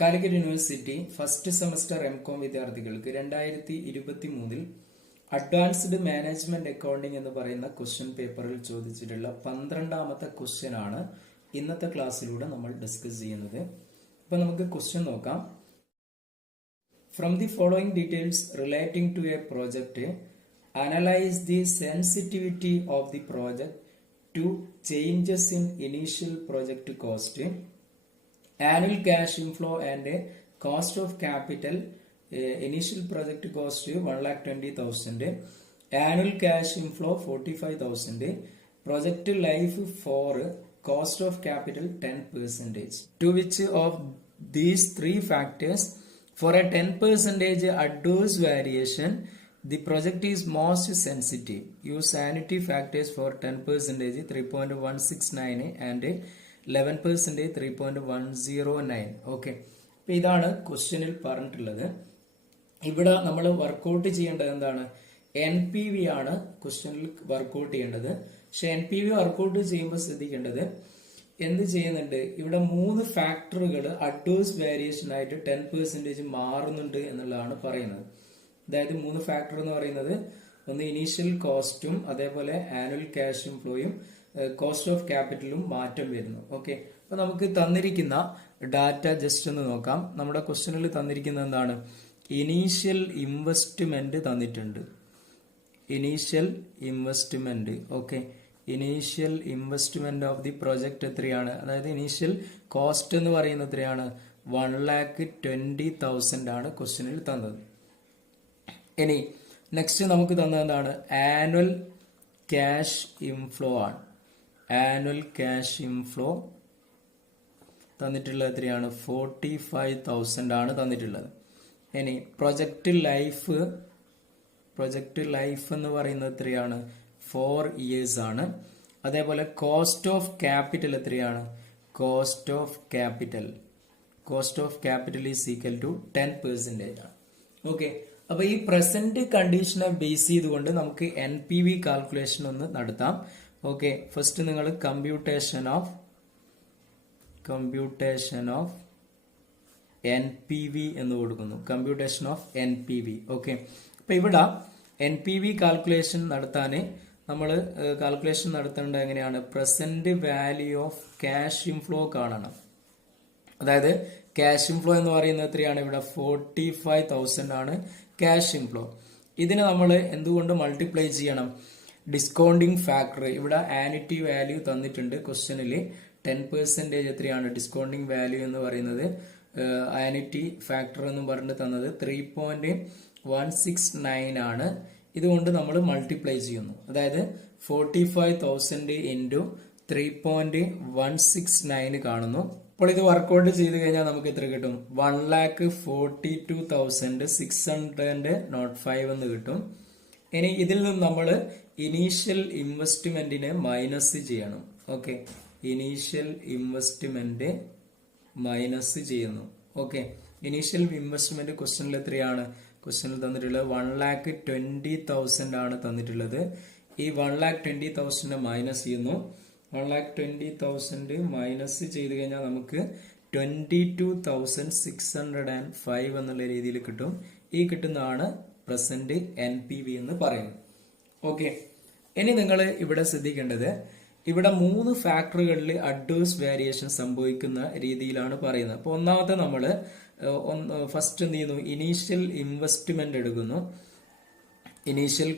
Calicut university first semester M Com വിദ്യാർത്ഥികൾക്ക് 2023 advanced management accounting എന്ന് പറയുന്ന ക്വസ്റ്റ്യൻ പേപ്പറിൽ ചോദിച്ചിട്ടുള്ള 12ാമത്തെ ക്വസ്റ്റ്യൻ ആണ് ഇന്നത്തെ ക്ലാസ്സിലൂടെ നമ്മൾ ഡിസ്കസ് ചെയ്യുന്നത്. അപ്പൊ നമുക്ക് ക്വസ്റ്റ്യൻ നോക്കാം. From the following details relating to a project, analyse the sensitivity of the project to changes in initial project cost, annual cash inflow and cost of capital. Initial project cost 1,20,000, annual cash inflow 45,000, project life 4, cost of capital 10%. To which of these three factors for a 10% adverse variation the project is most sensitive? Use sanity factors for 10% 3.169 and 11% 3.109. Okay, അപ്പൊ ഇതാണ് ക്വസ്റ്റ്യനിൽ പറഞ്ഞിട്ടുള്ളത്. ഇവിടെ നമ്മൾ workout ചെയ്യേണ്ടത് എന്താണ്? NPV ആണ് ക്വസ്റ്റ്യനിൽ വർക്ക്ഔട്ട് ചെയ്യേണ്ടത്. പക്ഷെ NPV വർക്ക്ഔട്ട് ചെയ്യുമ്പോൾ ശ്രദ്ധിക്കേണ്ടത് എന്ത് ചെയ്യുന്നുണ്ട്, ഇവിടെ 3 ഫാക്ടറുകൾ അഡ്വേഴ്സ് വേരിയേഷൻ ആയിട്ട് 10% മാറുന്നുണ്ട് എന്നുള്ളതാണ് പറയുന്നത്. അതായത് 3 ഫാക്ടർ എന്ന് പറയുന്നത് ഒന്ന് ഇനീഷ്യൽ കോസ്റ്റും അതേപോലെ ആനുവൽ ക്യാഷ് ഇൻഫ്ലോയും കോസ്റ്റ് ഓഫ് ക്യാപിറ്റലും മാറ്റം വരുന്നു. ഓക്കെ, അപ്പൊ നമുക്ക് തന്നിരിക്കുന്ന ഡാറ്റ ജസ്റ്റ് ഒന്ന് നോക്കാം. നമ്മുടെ ക്വസ്റ്റ്യനിൽ തന്നിരിക്കുന്നത് എന്താണ്? ഇനീഷ്യൽ ഇൻവെസ്റ്റ്മെന്റ് തന്നിട്ടുണ്ട്. Initial investment, okay, initial investment of the project എത്രയാണ്? അതായത് ഇനീഷ്യൽ കോസ്റ്റ് എന്ന് പറയുന്നത് എത്രയാണ്? 1,20,000 ആണ് ക്വസ്റ്റ്യനിൽ തന്നത്. ഇനി നെക്സ്റ്റ് നമുക്ക് തന്നത് എന്താണ്? ആനുവൽ ക്യാഷ് ഇൻഫ്ലോ ആണ്. ആനുവൽ ക്യാഷ് ഇൻഫ്ലോ തന്നിട്ടുള്ളത് എത്രയാണ്? 45,000 ആണ് തന്നിട്ടുള്ളത്. ഇനി പ്രൊജക്ട് ലൈഫ് എന്ന് പറയുന്നത് എത്രയാണ്? 4 years ആണ്. അതേപോലെ കോസ്റ്റ് ഓഫ് ക്യാപിറ്റൽ എത്രയാണ്? Cost of capital is equal to 10% ആണ്. ഓക്കെ, അപ്പൊ ഈ പ്രസന്റ് കണ്ടീഷനെ ബേസ് ചെയ്തുകൊണ്ട് നമുക്ക് NPV കാൽക്കുലേഷൻ ഒന്ന് നടത്താം. ഓക്കെ, ഫസ്റ്റ് നിങ്ങൾ കമ്പ്യൂട്ടേഷൻ ഓഫ് NPV എന്ന് കൊടുക്കുന്നു. Computation of NPV. ഓക്കെ, അപ്പൊ ഇവിടെ NPV കാൽക്കുലേഷൻ നടത്താൻ നമ്മൾ കാൽക്കുലേഷൻ നടത്തേണ്ടത് എങ്ങനെയാണ്? Present value of cash inflow കാണണം. അതായത് ക്യാഷ് ഇൻഫ്ലോ എന്ന് പറയുന്നത് എത്രയാണ്? ഇവിടെ 45,000 ആണ് ക്യാഷ് ഇൻഫ്ലോ. ഇതിന് നമ്മൾ എന്തുകൊണ്ട് മൾട്ടിപ്ലൈ ചെയ്യണം? Discounting factor. ഇവിടെ ആനുറ്റി വാല്യൂ തന്നിട്ടുണ്ട് ക്വസ്റ്റ്യനിൽ. 10% എത്രയാണ് ഡിസ്കൗണ്ടിങ് വാല്യൂ എന്ന് പറയുന്നത്? ആനുറ്റി ഫാക്ടർ എന്ന് പറഞ്ഞിട്ട് തന്നത് 3.169 ആണ്. ഇതുകൊണ്ട് നമ്മൾ മൾട്ടിപ്ലൈ ചെയ്യുന്നു. അതായത് 45,000 ഇൻറ്റു 3.169 കാണുന്നു. അപ്പോൾ ഇത് വർക്ക്ഔട്ട് ചെയ്ത് കഴിഞ്ഞാൽ നമുക്ക് എത്ര കിട്ടും? 1,42,605 എന്ന് കിട്ടും. ഇനി ഇതിൽ നിന്ന് നമ്മൾ ഇനീഷ്യൽ ഇൻവെസ്റ്റ്മെന്റിനെ മൈനസ് ചെയ്യണം. ഓക്കെ, ഇനീഷ്യൽ ഇൻവെസ്റ്റ്മെന്റ് മൈനസ് ചെയ്യുന്നു. ഓക്കെ, ഇനീഷ്യൽ ഇൻവെസ്റ്റ്മെന്റ് ക്വസ്റ്റ്യനിൽ എത്രയാണ്? ക്വസ്റ്റ്യനിൽ തന്നിട്ടുള്ളത് 1,20,000 ആണ് തന്നിട്ടുള്ളത്. ഈ 1,20,000 മൈനസ് ചെയ്യുന്നു. 1,20,000 മൈനസ് ചെയ്ത് കഴിഞ്ഞാൽ നമുക്ക് 22,605 എന്നുള്ള രീതിയിൽ കിട്ടും. ഈ കിട്ടുന്നതാണ് പ്രസന്റ് NPV എന്ന് പറയുന്നത്. ഓക്കെ, ഇനി നിങ്ങൾ ഇവിടെ ശ്രദ്ധിക്കേണ്ടത് ഇവിടെ 3 ഫാക്ടറുകളിൽ അഡ്വേഴ്സ് വേരിയേഷൻ സംഭവിക്കുന്ന രീതിയിലാണ് പറയുന്നത്. അപ്പൊ ഒന്നാമത്തെ നമ്മൾ ഫസ്റ്റ് എന്ത് ചെയ്യുന്നു? ഇനീഷ്യൽ ഇൻവെസ്റ്റ്മെന്റ് എടുക്കുന്നു. ഇനീഷ്യൽ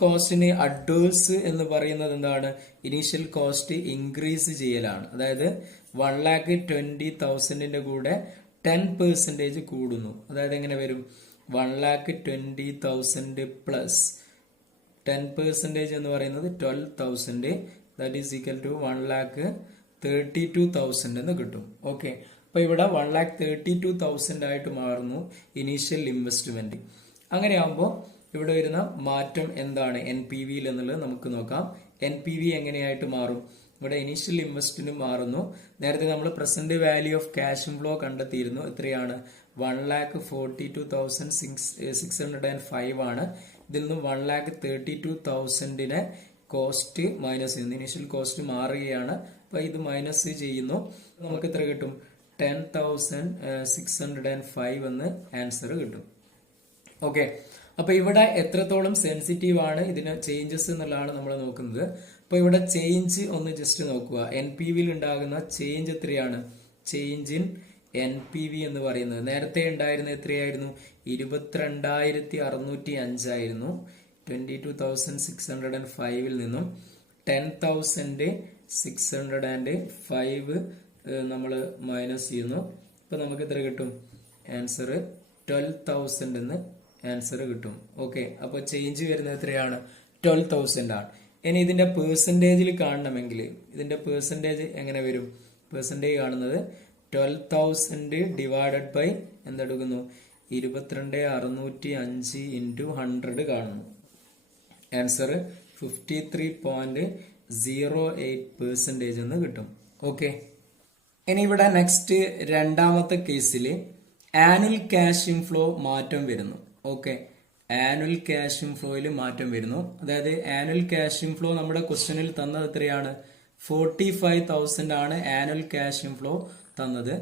കോസ്റ്റിന് അഡ്വേഴ്സ് എന്ന് പറയുന്നത് എന്താണ്? ഇനീഷ്യൽ കോസ്റ്റ് ഇൻക്രീസ് ചെയ്യലാണ്. അതായത് 1,20,000 കൂടെ 10% കൂടുന്നു. അതായത് എങ്ങനെ വരും? 1,20,000 പ്ലസ് 10% എന്ന് പറയുന്നത് 12,000, ദാറ്റ് ഈസ് ഈക്വൽ ടു 1,32,000 എന്ന് കിട്ടും. ഓക്കെ, അപ്പൊ ഇവിടെ 1,32,000 ആയിട്ട് മാറുന്നു ഇനീഷ്യൽ ഇൻവെസ്റ്റ്മെന്റ്. അങ്ങനെയാകുമ്പോൾ ഇവിടെ വരുന്ന മാറ്റം എന്താണ് NPVയിൽ എന്നുള്ളത് നമുക്ക് നോക്കാം. NPV എങ്ങനെയായിട്ട് മാറും? ഇവിടെ ഇനീഷ്യൽ ഇൻവെസ്റ്റ്മെന്റ് മാറുന്നു. നേരത്തെ നമ്മൾ present value of cash inflow കണ്ടെത്തിയിരുന്നു. എത്രയാണ്? 1,42,605 ആണ്. ഇതിൽ നിന്ന് 1,32,000 കോസ്റ്റ് മൈനസ് ചെയ്യുന്നു. ഇനീഷ്യൽ കോസ്റ്റ് മാറുകയാണ്. അപ്പൊ ഇത് മൈനസ് ചെയ്യുന്നു. നമുക്ക് എത്ര കിട്ടും? 10,605 എന്ന് ആൻസർ കിട്ടും. ഓക്കെ, അപ്പൊ ഇവിടെ എത്രത്തോളം സെൻസിറ്റീവ് ആണ് ഇതിന് ചേഞ്ചസ് എന്നുള്ളതാണ് നമ്മൾ നോക്കുന്നത്. അപ്പൊ ഇവിടെ ചേഞ്ച് ഒന്ന് ജസ്റ്റ് നോക്കുക. NPV ഉണ്ടാകുന്ന ചേഞ്ച് എത്രയാണ്? ചേഞ്ച് ഇൻ NPV എന്ന് പറയുന്നത് നേരത്തെ ഉണ്ടായിരുന്ന എത്രയായിരുന്നു? 22,605 ആയിരുന്നു. 22,605 നിന്നും 10,605 നമ്മൾ മൈനസ് ചെയ്യുന്നു. ഇപ്പൊ നമുക്ക് എത്ര കിട്ടും? ആൻസർ 12,000 എന്ന് ആൻസർ കിട്ടും. ഓക്കെ, അപ്പൊ ചേഞ്ച് വരുന്നത് എത്രയാണ്? 12,000 ആണ്. ഇനി ഇതിന്റെ പേഴ്സൻറ്റേജിൽ കാണണമെങ്കിൽ ഇതിന്റെ പേഴ്സൻറ്റേജ് എങ്ങനെ വരും? പേഴ്സൻറ്റേജ് കാണുന്നത് 12,000 ഡിവൈഡഡ് ബൈ എന്തെടുക്കുന്നു? 22,605 ഇൻറ്റു 100 കാണുന്നു. ആൻസർ 53.08% എന്ന് കിട്ടും. ഓക്കെ, ഇനി ഇവിടെ നെക്സ്റ്റ് രണ്ടാമത്തെ കേസിൽ ആനുവൽ ക്യാഷ് ഇൻഫ്ലോ മാറ്റം വരുന്നു. ഓക്കെ, ആനുവൽ ക്യാഷ് ഇൻഫ്ലോയിൽ മാറ്റം വരുന്നു. അതായത് ആനുവൽ ക്യാഷ് ഇൻഫ്ലോ നമ്മുടെ ക്വസ്റ്റ്യനിൽ തന്നത് എത്രയാണ്? 45,000 ആണ് ആനുവൽ ക്യാഷ് ഇൻഫ്ലോ തന്നത്.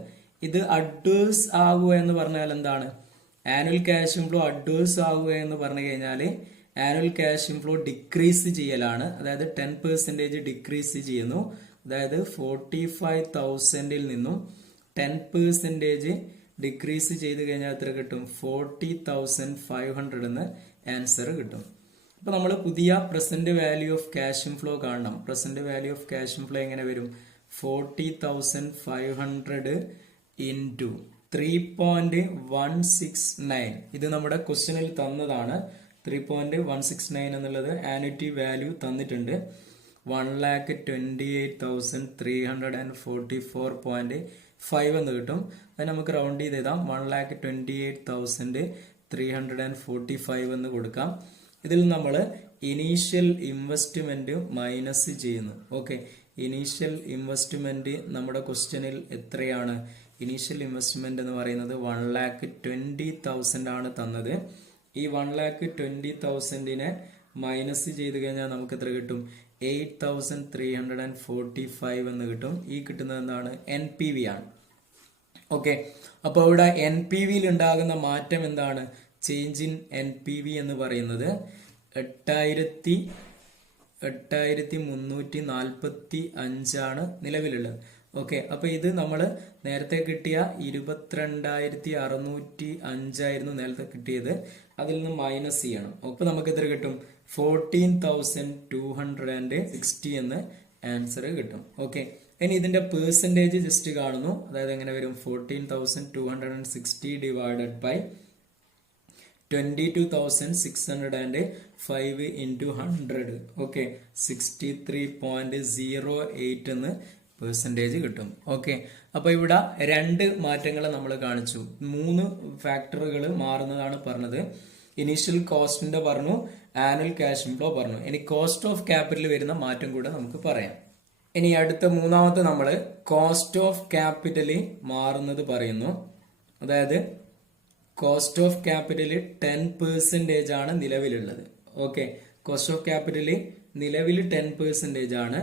ഇത് അഡ്വേഴ്സ് ആകുക എന്ന് പറഞ്ഞാൽ എന്താണ്? ആനുവൽ ക്യാഷ് ഇൻഫ്ലോ അഡ്വേഴ്സ് ആകുക എന്ന് പറഞ്ഞു കഴിഞ്ഞാൽ ആനുവൽ ക്യാഷ് ഇൻഫ്ലോ ഡിക്രീസ് ചെയ്യലാണ്. അതായത് 10% ഡിക്രീസ് ചെയ്യുന്നു. അതായത് 45,000 നിന്നും 10% ഡിക്രീസ് ചെയ്ത് കഴിഞ്ഞാൽ എത്ര കിട്ടും? 40,500 എന്ന് ആൻസർ കിട്ടും. അപ്പൊ നമ്മൾ പുതിയ present value of cash inflow കാണണം. Present value of cash inflow എങ്ങനെ വരും? 40,500 ഇൻറ്റു 3.169. ഇത് നമ്മുടെ ക്വസ്റ്റ്യനിൽ തന്നതാണ്. 3.169 എന്നുള്ളത് ആനുറ്റി വാല്യൂ തന്നിട്ടുണ്ട്. 1,28,344.5 എന്ന് കിട്ടും. അത് നമുക്ക് റൗണ്ട് ചെയ്ത് എഴുതാം. 1,28,345 എന്ന് കൊടുക്കാം. ഇതിൽ നമ്മൾ ഇനീഷ്യൽ ഇൻവെസ്റ്റ്മെന്റ് മൈനസ് ചെയ്യുന്നു. ഓക്കെ, ഇനീഷ്യൽ ഇൻവെസ്റ്റ്മെന്റ് നമ്മുടെ ക്വസ്റ്റ്യനിൽ എത്രയാണ്? ഇനീഷ്യൽ ഇൻവെസ്റ്റ്മെന്റ് എന്ന് പറയുന്നത് 1,20,000 ആണ് തന്നത്. ഈ 1,20,000 മൈനസ് ചെയ്ത് കഴിഞ്ഞാൽ നമുക്ക് എത്ര കിട്ടും? 8,345 എന്ന് കിട്ടും. ഈ കിട്ടുന്നത് എന്താണ്? NPV ആണ്. ഓക്കെ, അപ്പോൾ ഇവിടെ NPVയിൽ ഉണ്ടാകുന്ന മാറ്റം എന്താണ്? ചേഞ്ച് ഇൻ NPV എന്ന് പറയുന്നത് 8,345 ആണ് നിലവിലുള്ളത്. ഓക്കെ, അപ്പൊ ഇത് നമ്മൾ നേരത്തെ കിട്ടിയ 22,605 ആയിരുന്നു നേരത്തെ കിട്ടിയത്. അതിൽ നിന്ന് മൈനസ് ചെയ്യണം. അപ്പൊ നമുക്ക് എത്ര കിട്ടും? 14,260 എന്ന് ആൻസർ കിട്ടും. ഓക്കെ, ഇനി ഇതിന്റെ പേഴ്സൻറ്റേജ് ജസ്റ്റ് കാണുന്നു. അതായത് എങ്ങനെ വരും? 14,260 ഡിവൈഡഡ് ബൈ 22,605 ഇൻറ്റു 100. ഓക്കെ, 63.08 എന്ന് പെർസെൻറ്റേജ് കിട്ടും. ഓക്കെ, അപ്പൊ ഇവിടെ രണ്ട് മാറ്റങ്ങൾ നമ്മൾ കാണിച്ചു. 3 ഫാക്ടറുകൾ മാറുന്നതാണ് പറഞ്ഞത്. ഇനീഷ്യൽ കോസ്റ്റിന്റെ പറഞ്ഞു, ആനുവൽ ക്യാഷ് ഇൻഫ്ലോ പറഞ്ഞു. ഇനി കോസ്റ്റ് ഓഫ് ക്യാപിറ്റൽ വരുന്ന മാറ്റം കൂടെ നമുക്ക് പറയാം. ഇനി അടുത്ത മൂന്നാമത്തെ നമ്മൾ കോസ്റ്റ് ഓഫ് ക്യാപിറ്റൽ മാറുന്നത് പറയുന്നു. അതായത് കോസ്റ്റ് ഓഫ് ക്യാപിറ്റൽ 10% ആണ് നിലവിലുള്ളത്. ഓക്കെ, കോസ്റ്റ് ഓഫ് ക്യാപിറ്റൽ നിലവിൽ 10% ആണ്.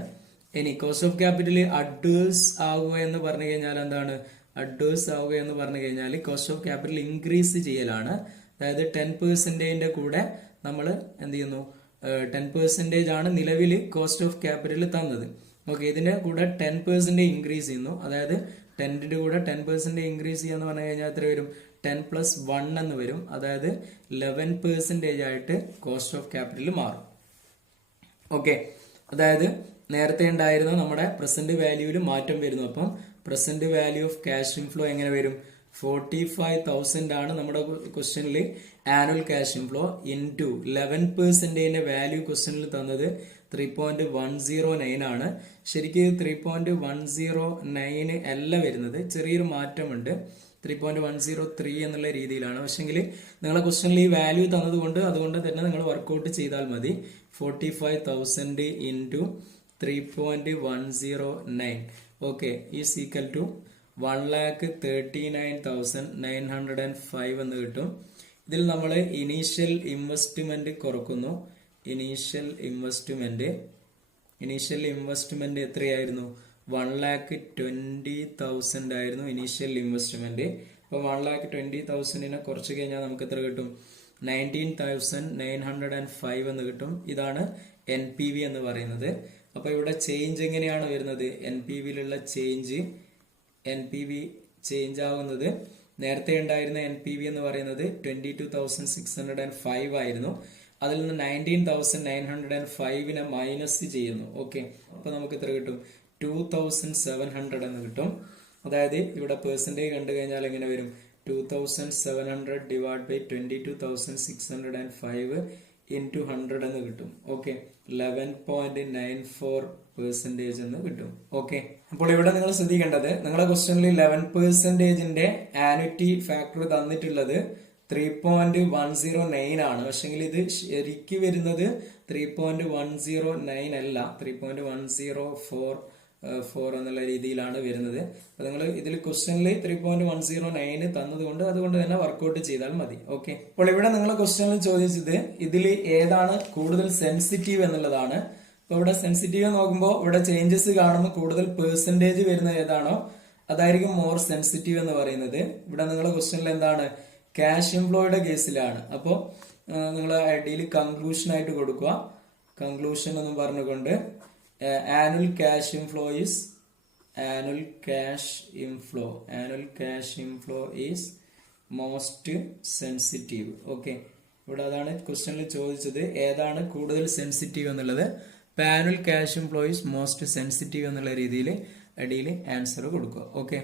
ഇനി കോസ്റ്റ് ഓഫ് ക്യാപിറ്റൽ അഡ്വേഴ്സ് ആവുക എന്ന് പറഞ്ഞു കഴിഞ്ഞാൽ എന്താണ്? അഡ്വേഴ്സ് ആവുക എന്ന് പറഞ്ഞു കഴിഞ്ഞാൽ കോസ്റ്റ് ഓഫ് ക്യാപിറ്റൽ ഇൻക്രീസ് ചെയ്യലാണ്. അതായത് 10%ന്റെ കൂടെ നമ്മൾ എന്ത് ചെയ്യുന്നു? 10% ആണ് നിലവിൽ കോസ്റ്റ് ഓഫ് ക്യാപിറ്റൽ തന്നത്. ഓക്കെ, ഇതിന്റെ കൂടെ 10% ഇൻക്രീസ് ചെയ്യുന്നു. അതായത് 10ന്റെ കൂടെ 10% ഇൻക്രീസ് ചെയ്യാന്ന് പറഞ്ഞു കഴിഞ്ഞാൽ എത്ര വരും? 10+1 എന്ന് വരും. അതായത് 11% ആയിട്ട് കോസ്റ്റ് ഓഫ് ക്യാപിറ്റൽ മാറും. ഓക്കെ, അതായത് നേരത്തെ ഉണ്ടായിരുന്ന നമ്മുടെ പ്രസന്റ് വാല്യൂവിൽ മാറ്റം വരുന്നു. അപ്പം present value of cash inflow എങ്ങനെ വരും? 45,000 ആണ് നമ്മുടെ ക്വസ്റ്റ്യനിൽ ആനുവൽ ക്യാഷ് ഇൻഫ്ലോ ഇൻറ്റു 11%ന്റെ വാല്യൂ ക്വസ്റ്റ്യനിൽ തന്നത് 3.109 ആണ്. ശരിക്കും 3.109 അല്ല വരുന്നത്, ചെറിയൊരു മാറ്റമുണ്ട്. 3.103 എന്നുള്ള രീതിയിലാണ്. പക്ഷെങ്കിൽ നിങ്ങളെ ക്വസ്റ്റ്യനിൽ ഈ വാല്യൂ തന്നത് കൊണ്ട് അതുകൊണ്ട് തന്നെ നിങ്ങൾ വർക്ക്ഔട്ട് ചെയ്താൽ മതി. 45,000 into 3.109 okay is equal to 1,39,905 എന്ന് കിട്ടും. ഇതിൽ നമ്മൾ ഇനീഷ്യൽ ഇൻവെസ്റ്റ്മെന്റ് കുറക്കുന്നു. ഇനീഷ്യൽ ഇൻവെസ്റ്റ്മെന്റ് എത്രയായിരുന്നു? 1,20,000 ആയിരുന്നു ഇനീഷ്യൽ ഇൻവെസ്റ്റ്മെന്റ്. അപ്പൊ 1,20,000 കുറച്ച് കഴിഞ്ഞാൽ നമുക്ക് എത്ര കിട്ടും? 19,905 എന്ന് കിട്ടും. ഇതാണ് NPV എന്ന് പറയുന്നത്. അപ്പൊ ഇവിടെ ചേഞ്ച് എങ്ങനെയാണ് വരുന്നത്? NPVയിലുള്ള NPV ചേഞ്ച് ആവുന്നത്, നേരത്തെ ഉണ്ടായിരുന്ന NPV എന്ന് പറയുന്നത് 22,605 ആയിരുന്നു. അതിൽ നിന്ന് 19,905 മൈനസ് ചെയ്യുന്നു. ഓക്കെ, അപ്പൊ നമുക്ക് എത്ര കിട്ടും? 2,700 എന്ന് കിട്ടും. അതായത് ഇവിടെ പെർസെന്റേജ് കണ്ടു കഴിഞ്ഞാൽ എങ്ങനെ വരും? 2,700 ഡിവൈഡ് ബൈ 22,605 ഇൻറ്റു 100 എന്ന് കിട്ടും. ഓക്കെ, 11.94% എന്ന് കിട്ടും. ഓക്കെ, അപ്പോൾ ഇവിടെ നിങ്ങൾ ശ്രദ്ധിക്കേണ്ടത്, നിങ്ങളുടെ ക്വസ്റ്റ്യനിൽ 11%ന്റെ ആനുറ്റി ഫാക്ടർ തന്നിട്ടുള്ളത് 3.109 ആണ്. പക്ഷെങ്കിൽ ഇത് ശരിക്ക് വരുന്നത് 3.109 അല്ല, 3.104 എന്നുള്ള രീതിയിലാണ് വരുന്നത്. അപ്പൊ നിങ്ങൾ ഇതിൽ ക്വസ്റ്റ്യനിൽ 3.109 തന്നതുകൊണ്ട് അതുകൊണ്ട് തന്നെ വർക്ക്ഔട്ട് ചെയ്താൽ മതി. ഓക്കെ, അപ്പോൾ ഇവിടെ നിങ്ങൾ ക്വസ്റ്റ്യനിൽ ചോദിച്ചത് ഇതിൽ ഏതാണ് കൂടുതൽ സെൻസിറ്റീവ് എന്നുള്ളതാണ്. അപ്പൊ ഇവിടെ സെൻസിറ്റീവ് നോക്കുമ്പോൾ ഇവിടെ ചേഞ്ചസ് കാണുമ്പോൾ കൂടുതൽ പെർസെന്റേജ് വരുന്നത് ഏതാണോ അതായിരിക്കും മോർ സെൻസിറ്റീവ് എന്ന് പറയുന്നത്. ഇവിടെ നിങ്ങളുടെ ക്വസ്റ്റ്യനിൽ എന്താണ്? ക്യാഷ് ഇംപ്ലോയുടെ കേസിലാണ്. അപ്പോൾ നിങ്ങൾ ഐഡിയയിൽ കൺക്ലൂഷൻ ആയിട്ട് കൊടുക്കുക. കൺക്ലൂഷൻ എന്നും പറഞ്ഞുകൊണ്ട് annual cash inflow is most sensitive. Okay, ഇവിടെ അതാണ് ക്വസ്റ്റ്യനിൽ ചോദിച്ചത്, ഏതാണ് കൂടുതൽ സെൻസിറ്റീവ് എന്നുള്ളത്. Annual cash inflow is most sensitive എന്നുള്ള രീതിയിൽ അടിയിൽ ആൻസർ കൊടുക്കുക. ഓക്കെ.